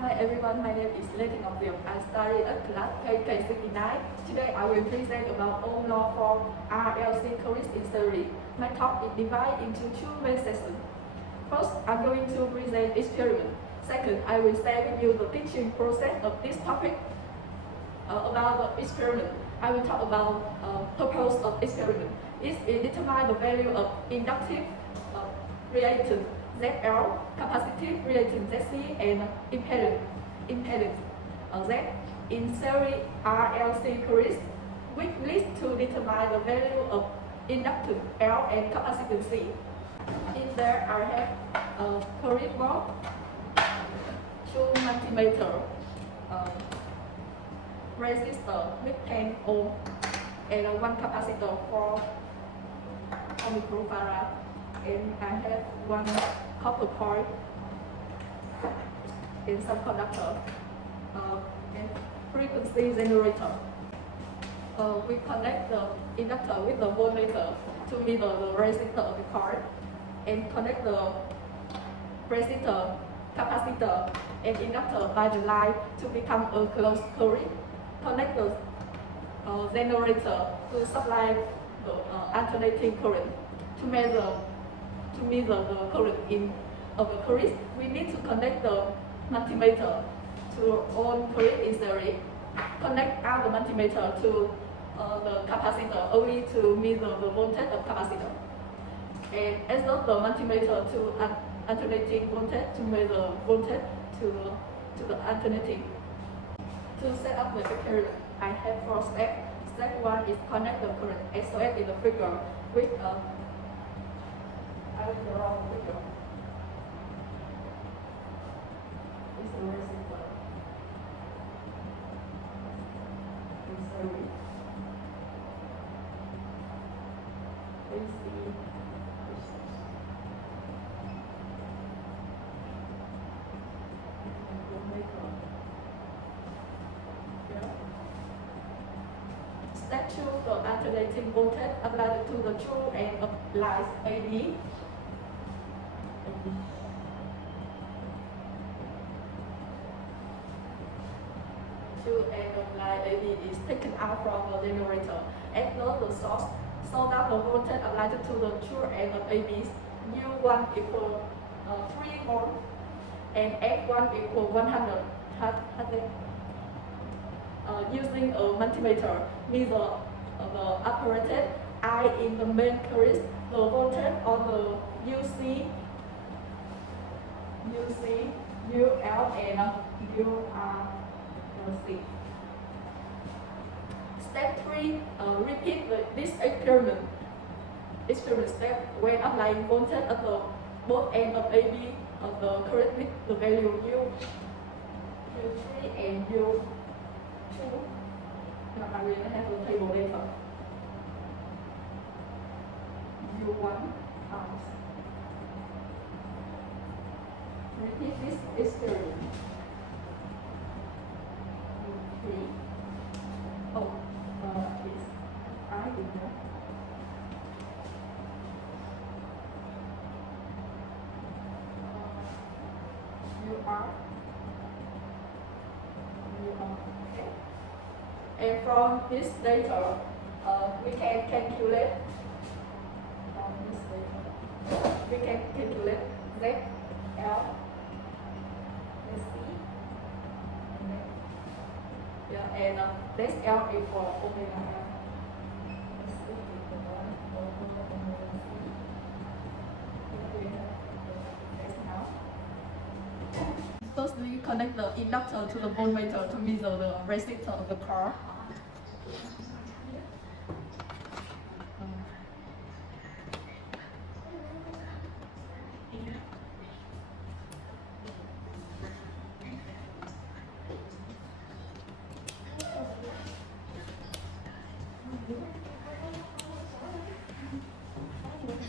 Hi everyone, my name is Lê Thị Ngọc Diệp. I study at class KK69. Today I will present about own law for RLC course in theory. My talk is divided into two main sessions. First, I'm going to present experiment. Second, I will share with you the teaching process of this topic. About the experiment, I will talk about purpose of experiment. It determine the value of inductive reactance ZL, capacitive reactance ZC, and impedance Z in series RLC course, which leads to determine the value of inductance L and capacitance C. In there, I have a current board, two multimeter, resistor with 10 ohm, and one capacitor for microfarad, and I have one copper coil and some conductor and frequency generator. We connect the inductor with the voltmeter to measure the resistor of the coil, and connect the resistor, capacitor, and inductor by the line to become a closed current. Connect the generator to supply the alternating current. To measure the current of the course, we need to connect the multimeter to on current in series. Connect out the multimeter to the capacitor only to measure the voltage of capacitor. And adjust the multimeter to alternating voltage to measure voltage to the alternating. To set up the experiment, I have 4 steps. Step 1 is connect the current, as shown in the figure, with I will draw the figure. It's a resistor. In series. AC. Step 2, the alternating voltage applied to the two end of lines AD. Two end of line AD is taken out from the generator. And note the source, so that the voltage applied to the two end of AD, U1 equal 3 volt and F1 equal 100 Hz. Using a multimeter, measure the apparatus I in the main course, the voltage on the UC, UL, and URLC. Step 3, repeat this experiment. Experiment step when applying voltage at the both ends of AB of the current with the value U3 and U2. Now I will have a table later. U1 times. Repeat this experiment. U3. Oh, it's I in there. Okay. And from this data, we can calculate Z, L, let's see, and this L equal omega L. Firstly, connect the inductor to the voltmeter to measure the resistor of the car.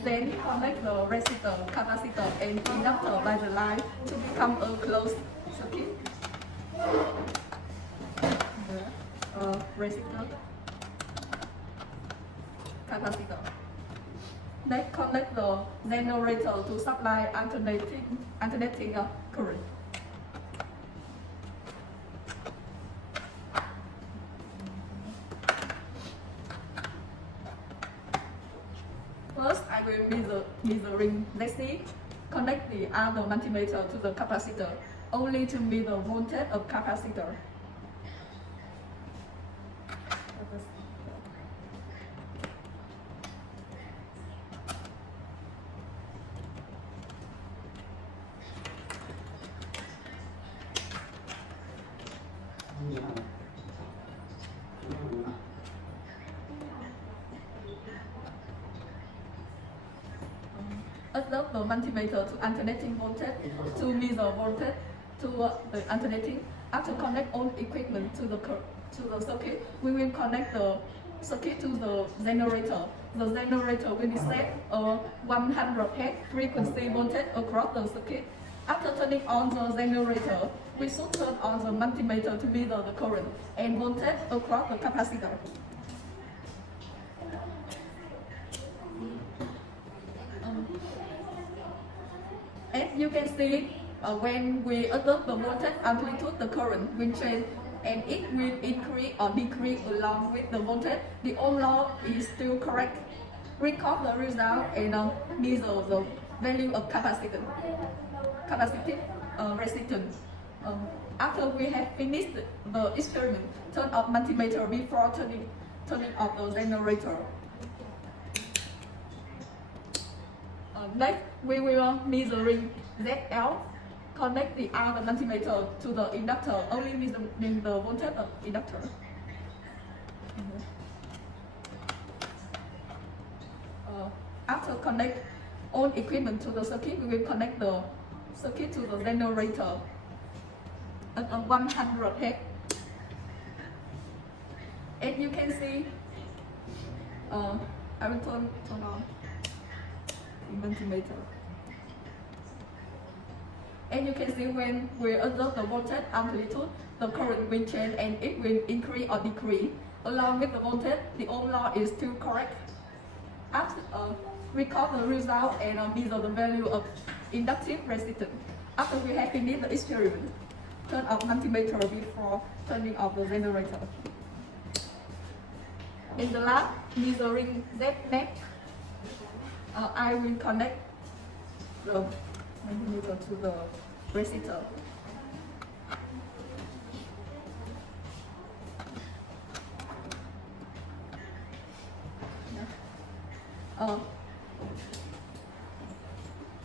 Then connect the resistor, capacitor, and inductor by the line to become a closed circuit. Resistor, capacitor. Next, connect the generator to supply alternating current. will measuring, let's see, connect the other multimeter to the capacitor, only to measure voltage of capacitor. Adjust the multimeter to alternating voltage to measure voltage to the alternating. After connect all equipment to the circuit, we will connect the circuit to the generator. The generator will be set a 100 Hz frequency voltage across the circuit. After turning on the generator, we should turn on the multimeter to measure the current and voltage across the capacitor. As you can see, when we adjust the voltage amplitude, the current will change and it will increase or decrease along with the voltage. The ohm law is still correct. Record the result and measure the value of capacitive resistance. After we have finished the experiment, turn off multimeter before turning off the generator. Next, we will measuring ZL. Connect the other multimeter to the inductor, only measuring the voltage of inductor. After connect all equipment to the circuit, we will connect the circuit to the generator at 100 Hz. As you can see, I will turn on the multimeter. And you can see when we adjust the voltage amplitude, the current will change and it will increase or decrease. Along with the voltage, the ohm law is still correct. After record the result and measure the value of inductive resistance. After we have finished the experiment, turn off multimeter before turning off the generator. In the lab, measuring Z-net, I will connect the multimeter to the resistor.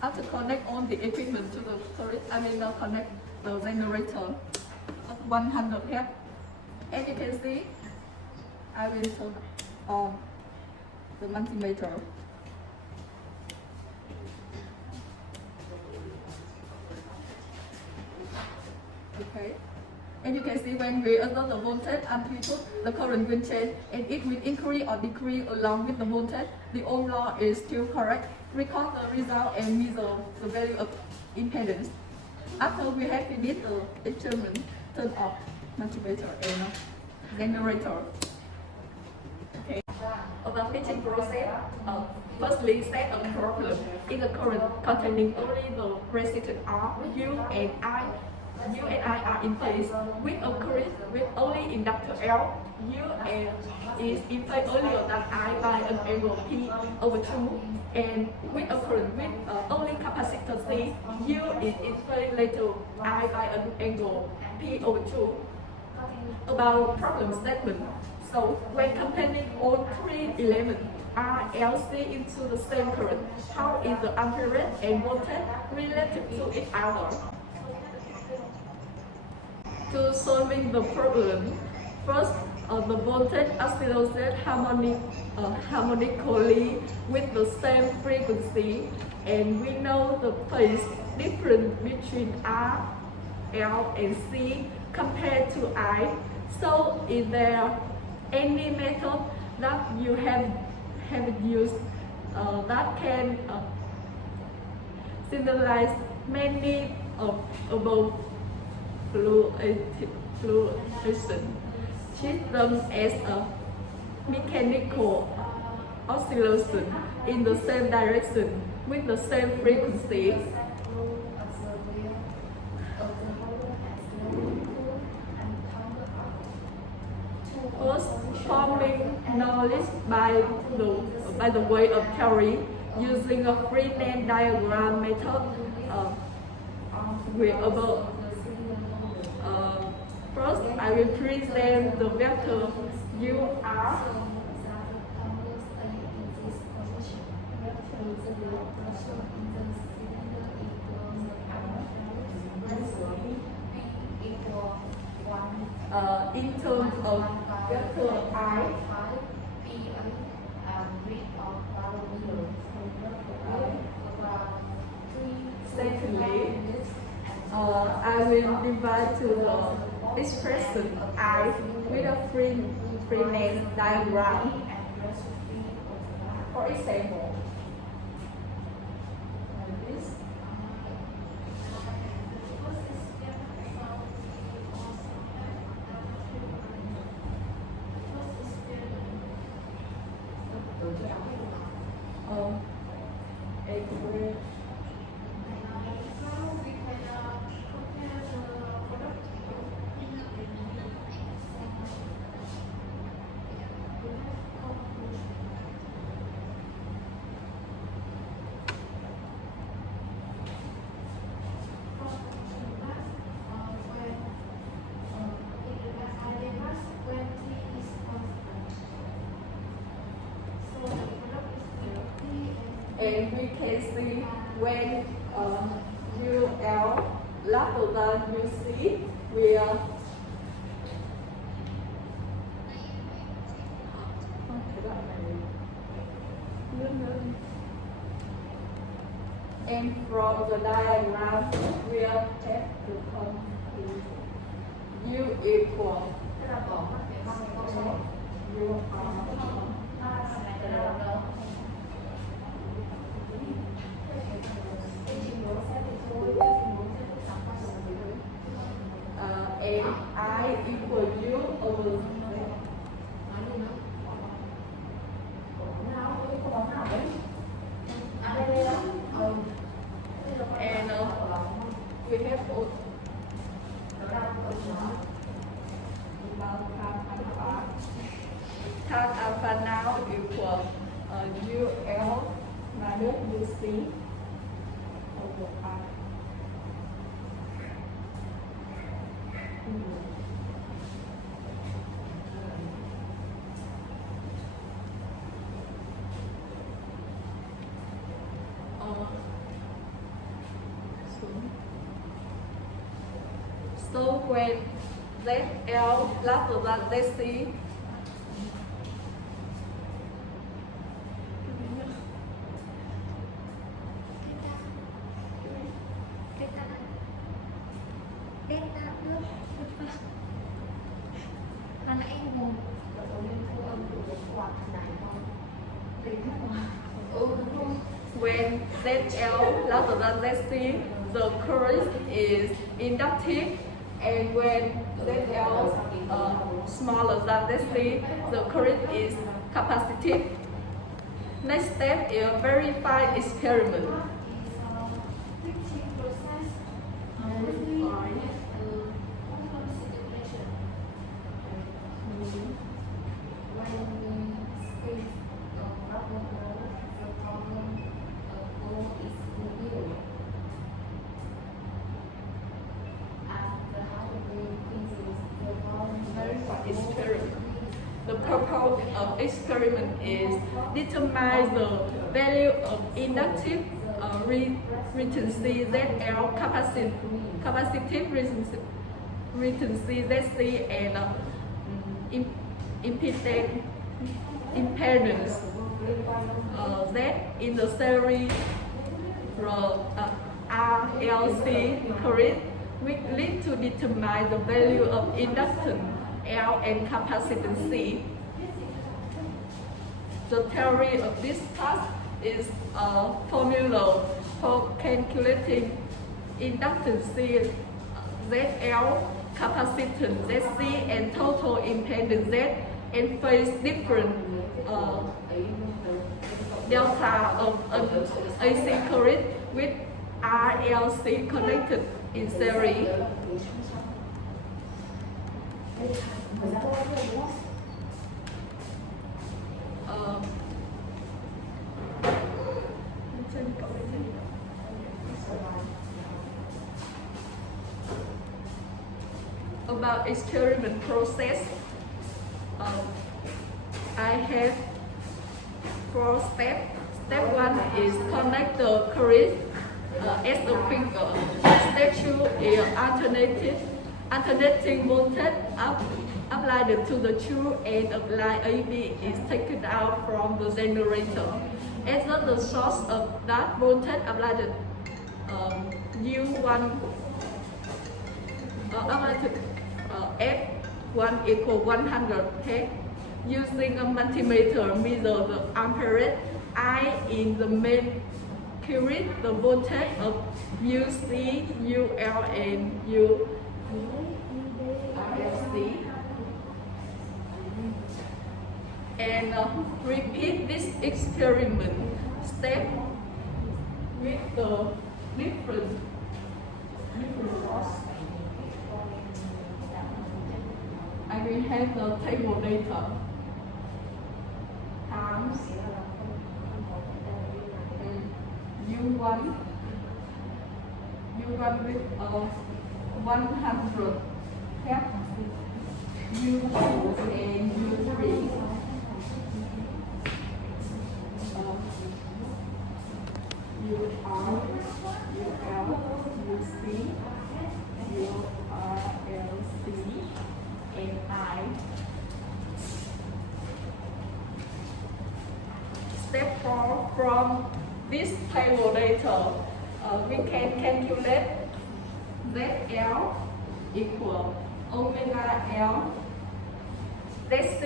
After connect all the equipment to the storage, I will now connect the generator at 100 Hz. As you can see, I will turn on the multimeter. Okay. And you can see when we adjust the voltage amplitude, the current will change and it will increase or decrease along with the voltage. The ohm law is still correct. Record the result and measure the value of impedance. After we have finished the experiment, turn off multimeter and generator. Okay. About fitting process, firstly set a problem in the current containing only the resistance R, U and I. U and I are in phase with a current with only inductor L. U and is in phase earlier than I by an angle P over 2, and with a current with only capacitor C. U is in phase later I by an angle P over 2. About problem statement. So when comparing all three elements RLC into the same current, how is the ampere and voltage related to each other? To solving the problem, first the voltage oscillates harmonically with the same frequency, and we know the phase difference between R, L, and C compared to I. So, is there any method that you have used that can synthesize many of above fluctuation system as a mechanical oscillation in the same direction with the same frequency? First, forming knowledge by the way of theory. using a free-land diagram method with above. First, I will present the vector UR. In terms of vector I, secondly, I will divide to the expression I with a free-land diagram. For example, like this. And we can see when UL larger than UC, we are and from the diagram we have the conclusion U equal and I equal U over Z. And we have tan alpha now equal UL minus UC over I. So when ZL larger than ZC, when ZL larger than ZC, the current is inductive, and when ZL smaller than ZC, the current is capacitive. Next step is verify experiment. The purpose of experiment is determine the value of inductive retency ZL, capacitive retency ZC, and impedance Z in the series from RLC current, which lead to determine the value of inductance L and capacitance C. The theory of this task is a formula for calculating inductance C, ZL, capacitance ZC, and total impedance Z, and face different delta of an AC current with RLC connected in series. About experiment process, I have 4 steps. Step 1 is connect the current as a finger. Step 2 is alternating voltage applied to the tube and apply AB is taken out from the generator. As the source of that voltage applied U1 F1 equal 100 Hz. Using a multimeter, measure the amperage I in the main current, the voltage of UC, UL, and RLC. And repeat this experiment step with the different source. I will have the table data times U1 with 100 Hz, U2 and U3 UR, UL, UC, URLC, and I. Step 4, from this table data, we can calculate ZL equal omega L, ZC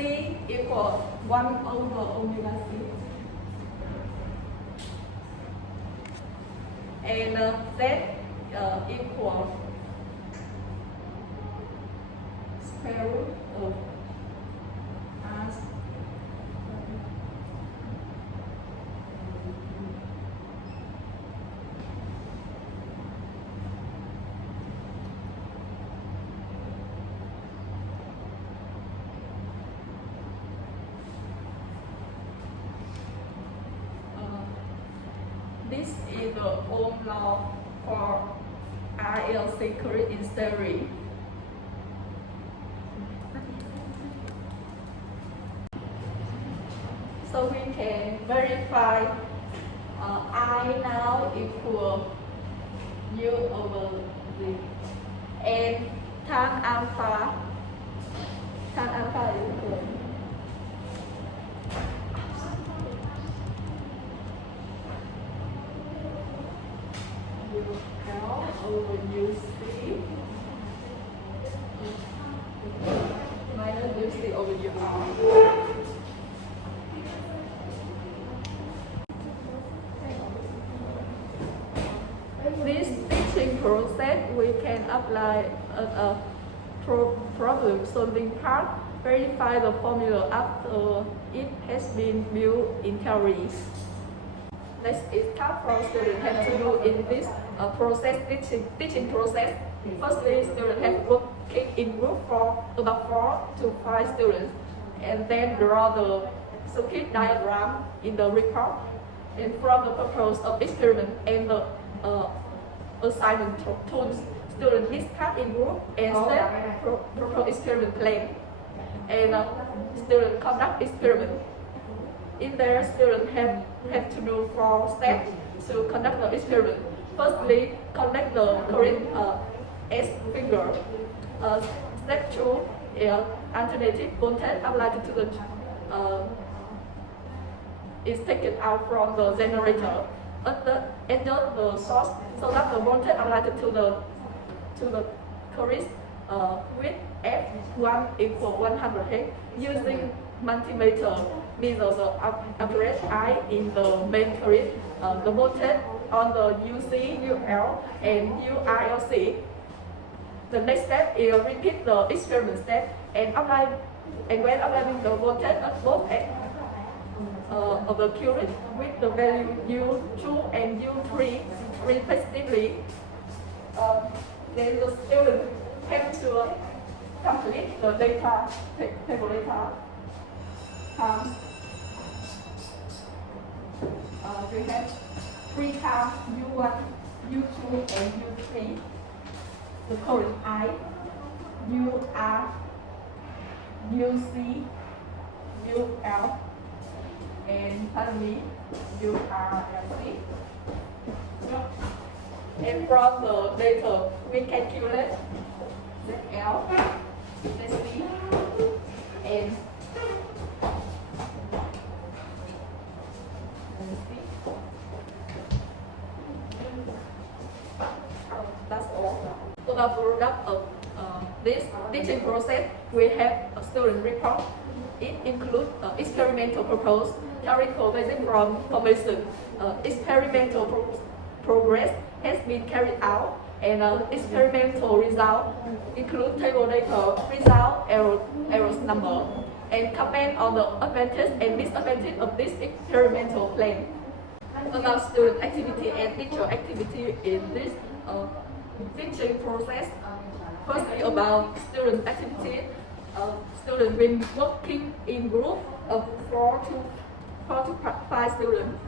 equal 1 over omega C, and Z equal square root of R. This is the Ohm law for RLC current in series. So we can verify I now equal U over Z, and tan alpha is equal UL over UC minus UC over UR. This teaching process we can apply a problem solving part, verify the formula after it has been built in theory. Next is task for students have to do in this teaching process. Firstly, students have working in group for about 4 to 5 students, and then draw the circuit diagram in the report. And from the purpose of experiment and the assignment tools, students discuss in group and set proper experiment plan. And students conduct experiment. In there, students have to do 4 steps to conduct the experiment. Firstly, connect the current S finger. Step 2 is alternating voltage applied to the is taken out from the generator. Enter the source so that the voltage applied to the current with F1 equal 100 Hz. Using multimeter, measure the average I in the main current, the voltage on the UC, UL, and URLC. The next step is repeat the experiment step and when applying the voltage at both ends of the current with the value U2 and U3 respectively. Then the student have to complete the data table data. We have 3 times U1, U2, and U3. The current I. UL, and finally RLC. And from the data, we calculate ZL, ZC, and that's all. So the product of this teaching process, we have a student report. It includes experimental proposed, theoretical basis from formation, experimental progress has been carried out, and experimental result include table data, result, errors number, and comment on the advantage and disadvantage of this experimental plan. About student activity and teacher activity in this teaching process. Firstly, about student activity, students been working in group of 4 to 5 students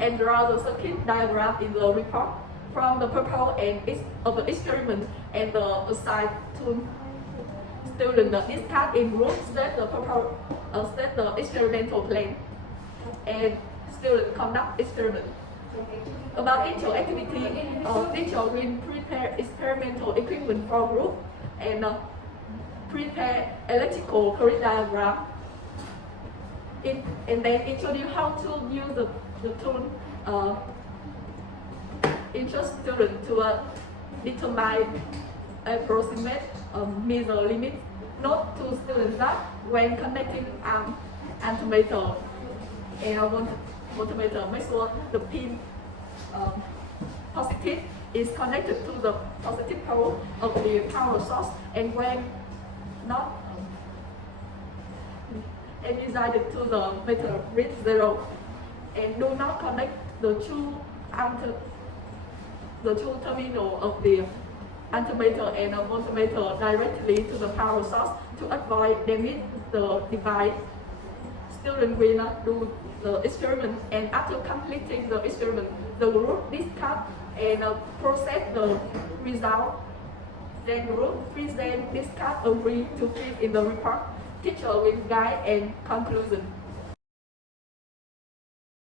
and draw the circuit diagram in the report from the purpose and of the experiment and the assigned to student discuss in group state the purpose, state the experimental plan, and student conduct experiment. About teacher activity, teacher will prepare experimental equipment for group and prepare electrical current diagram. And then introduce how to use the tool. Interest students to determine approximate measure limit. Note to students that when connecting ammeter and voltmeter, make sure the pin positive is connected to the positive pole of the power source, and when not, and decided to the meter reach 0, and do not connect the two terminals of the ammeter and voltmeter directly to the power source to avoid damage the device. Students will not do the experiment, and after completing the experiment, the group discuss and process the result. Then group present, discuss, agree to fit in the report. Teacher will guide and conclusion.